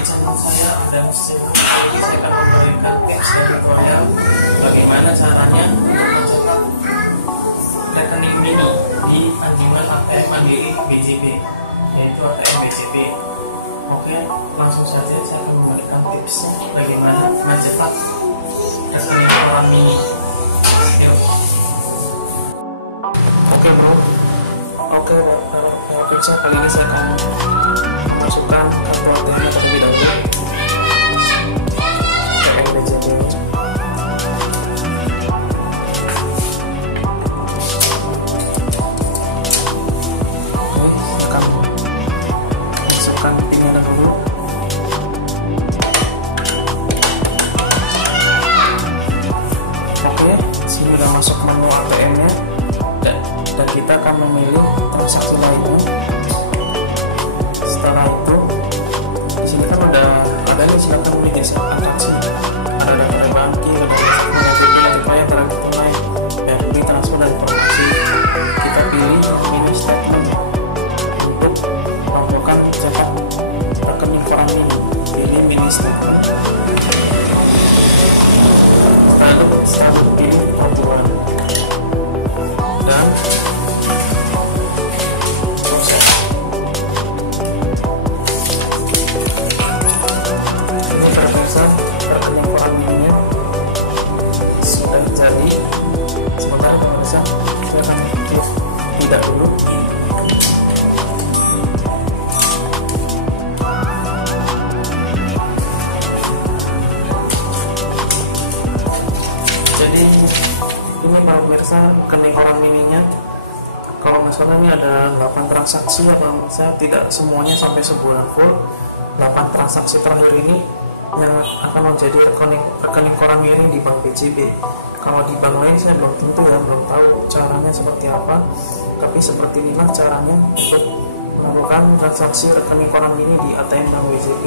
channel saya ada saya akan memberikan tips dan tutorial bagaimana caranya mencetak rekening mini di anjungan ATM Mandiri BJB, yaitu ATM BJB. Oke, langsung saja saya akan memberikan tips bagaimana mencetak rekening koran mini. Yuk. Oke bro, pemirsa, kali ini saya akan masukkan kartu ATM terlebih dahulu ke BJB. Masukkan pinnya dahulu. Oke, sini udah masuk menu ATM nya, dan kita akan memilih transaksi lainnya. Setelah itu, di sini kan udah ada nih, silakan pilih transaksi. Ada dana banking, ada transaksi juga yang terakhir tunai, dan beli transfer dan informasi. Kita pilih mini statement untuk melakukan cetak rekening koran mini. Pilih mini statement. Lalu selalu pilih pelabuhan dan proses. Ini terpisah rekening koran mininya sudah jadi. Sementara pemirsa, saya akan klik tidak dulu. Jadi ini para pemirsa rekening koran mininya. Kalau nggak salah ini ada 8 transaksi ya Bang. Saya tidak semuanya sampai sebulan full. 8 transaksi terakhir ini yang akan menjadi rekening koran mini di Bank BJB. Kalau di bank lain saya belum tentu ya, belum tahu caranya seperti apa. Tapi seperti inilah caranya untuk melakukan transaksi rekening koran mini di ATM Bank BJB.